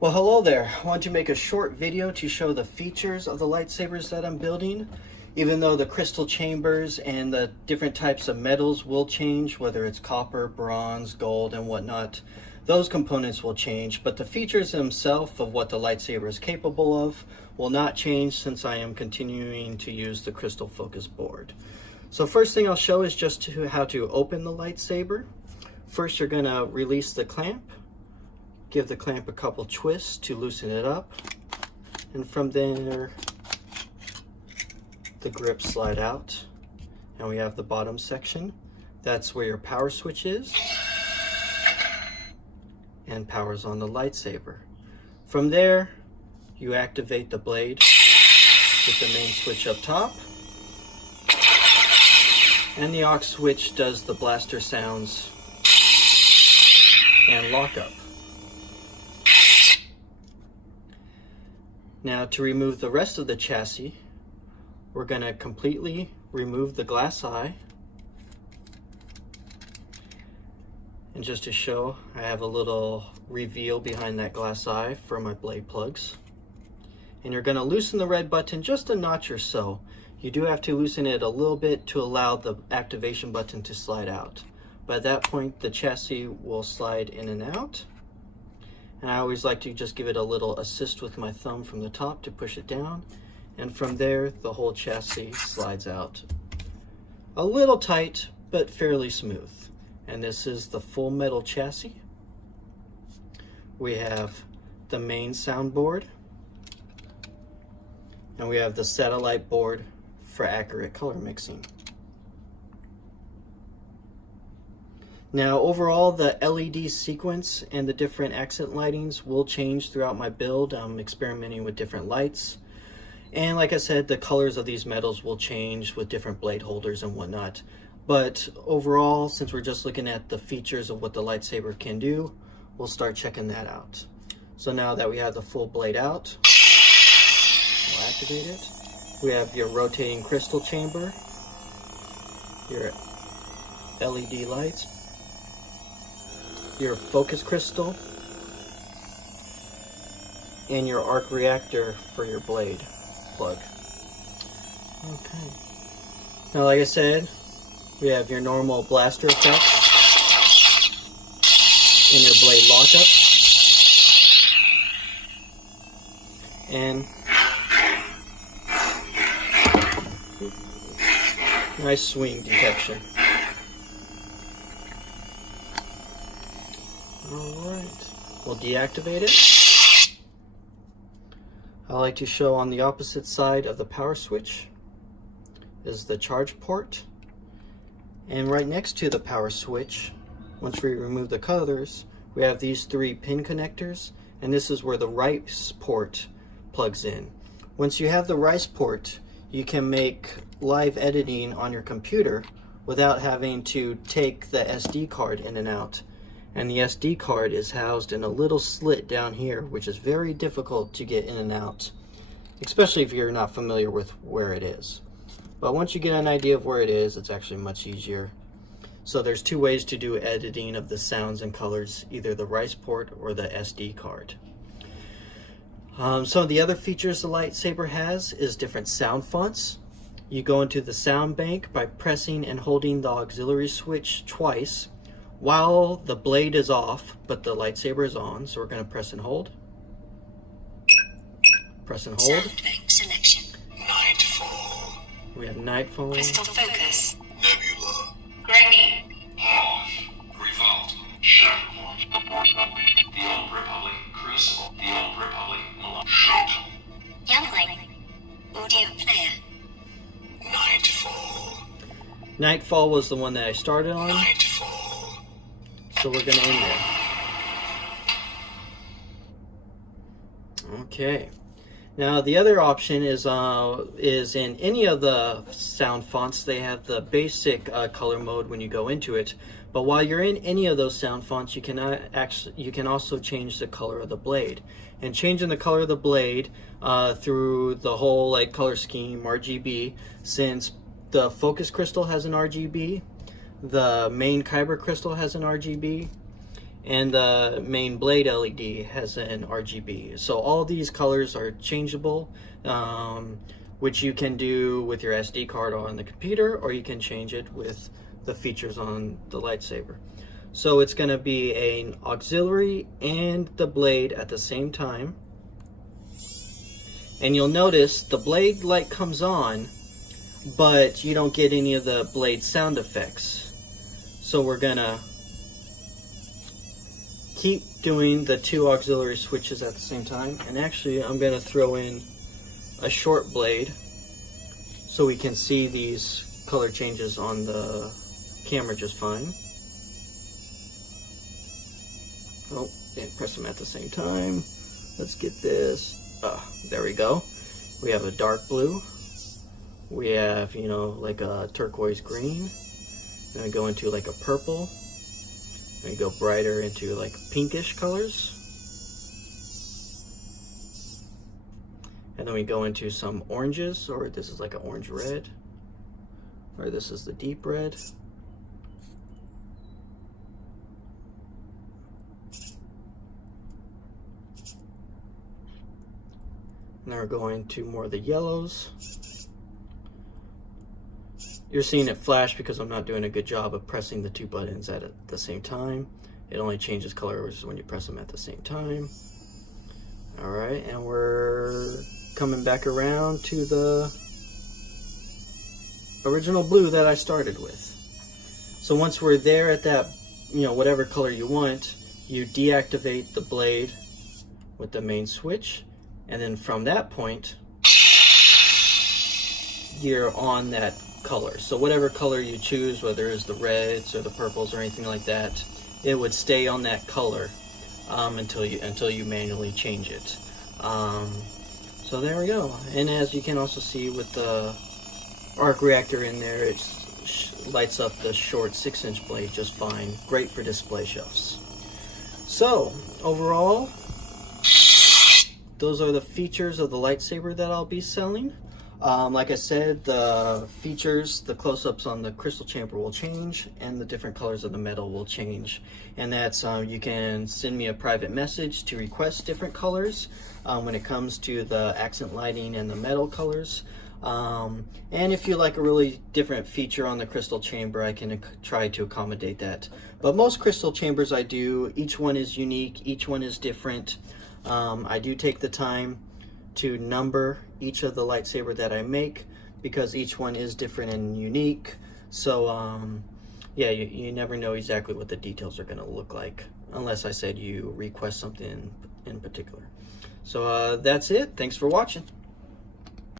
Well, hello there. I want to make a short video to show the features of the lightsabers that I'm building. Even though the crystal chambers and the different types of metals will change, whether it's copper, bronze, gold, and whatnot, those components will change, but the features themselves of what the lightsaber is capable of will not change since I am continuing to use the crystal focus board. So first thing I'll show is just how to open the lightsaber. First, you're going to release the clamp. Give the clamp a couple twists to loosen it up, and from there the grips slide out, and we have the bottom section. That's where your power switch is, and power's on the lightsaber. From there you activate the blade with the main switch up top, and the aux switch does the blaster sounds and lockup. Now, to remove the rest of the chassis, we're going to completely remove the glass eye. And just to show, I have a little reveal behind that glass eye for my blade plugs. And you're going to loosen the red button just a notch or so. You do have to loosen it a little bit to allow the activation button to slide out. By that point, the chassis will slide in and out. And I always like to just give it a little assist with my thumb from the top to push it down. And from there, the whole chassis slides out. A little tight, but fairly smooth. And this is the full metal chassis. We have the main soundboard. And we have the satellite board for accurate color mixing. Now, overall, the LED sequence and the different accent lightings will change throughout my build. I'm experimenting with different lights. And like I said, the colors of these metals will change with different blade holders and whatnot. But overall, since we're just looking at the features of what the lightsaber can do, we'll start checking that out. So now that we have the full blade out, we'll activate it. We have your rotating crystal chamber, your LED lights, your focus crystal, and your arc reactor for your blade plug. Okay. Now, like I said, we have your normal blaster effects and your blade lockup. And nice swing detection. Alright, we'll deactivate it. I like to show on the opposite side of the power switch is the charge port. And right next to the power switch, once we remove the colors, we have these 3 pin connectors, and this is where the rice port plugs in. Once you have the rice port, you can make live editing on your computer without having to take the SD card in and out. And the SD card is housed in a little slit down here, which is very difficult to get in and out, especially if you're not familiar with where it is. But once you get an idea of where it is, it's actually much easier. So there's 2 ways to do editing of the sounds and colors, either the rice port or the SD card. Some of the other features the lightsaber has is different sound fonts. You go into the sound bank by pressing and holding the auxiliary switch twice while the blade is off, but the lightsaber is on. So we're going to press and hold. Press and hold. Sound bank selection. Nightfall. We have Nightfall. Crystal focus. Nebula. Granny. Off. Revolt. Shadowport. The Old Republic. Crucible. The Old Republic. Shot. Youngling. Audio player. Nightfall. Nightfall was the one that I started on. Nightfall. So we're going to end there. Okay. Now the other option is in any of the sound fonts. They have the basic color mode when you go into it. But while you're in any of those sound fonts, you can also change the color of the blade. And changing the color of the blade through the whole color scheme, RGB, since the focus crystal has an RGB, the main Kyber crystal has an RGB, and the main blade LED has an RGB. So all these colors are changeable, which you can do with your SD card on the computer, or you can change it with the features on the lightsaber. So it's going to be an auxiliary and the blade at the same time. And you'll notice the blade light comes on, but you don't get any of the blade sound effects. So we're gonna keep doing the 2 auxiliary switches at the same time. And actually, I'm gonna throw in a short blade so we can see these color changes on the camera just fine. Oh, didn't press them at the same time. Let's get this. There we go. We have a dark blue. We have, you know, like a turquoise green. Then go into like a purple. Then go brighter into like pinkish colors. And then we go into some oranges, or this is like an orange red. Or this is the deep red. And then we're going to more of the yellows. You're seeing it flash because I'm not doing a good job of pressing the 2 buttons at the same time. It only changes colors when you press them at the same time. Alright, and we're coming back around to the original blue that I started with. So once we're there at that, you know, whatever color you want, you deactivate the blade with the main switch. And then from that point, you're on that color. So whatever color you choose, whether it's the reds or the purples or anything like that, it would stay on that color until you manually change it. So there we go. And as you can also see with the arc reactor in there, it lights up the short 6-inch blade just fine. Great for display shelves. So overall, those are the features of the lightsaber that I'll be selling. Like I said, the features, the close-ups on the crystal chamber will change, and the different colors of the metal will change. And that's, you can send me a private message to request different colors when it comes to the accent lighting and the metal colors. And if you like a really different feature on the crystal chamber, I can try to accommodate that. But most crystal chambers I do, each one is unique, each one is different. I do take the time to number each of the lightsaber that I make because each one is different and unique. So yeah, you never know exactly what the details are going to look like unless I said you request something in particular. So that's it. Thanks for watching.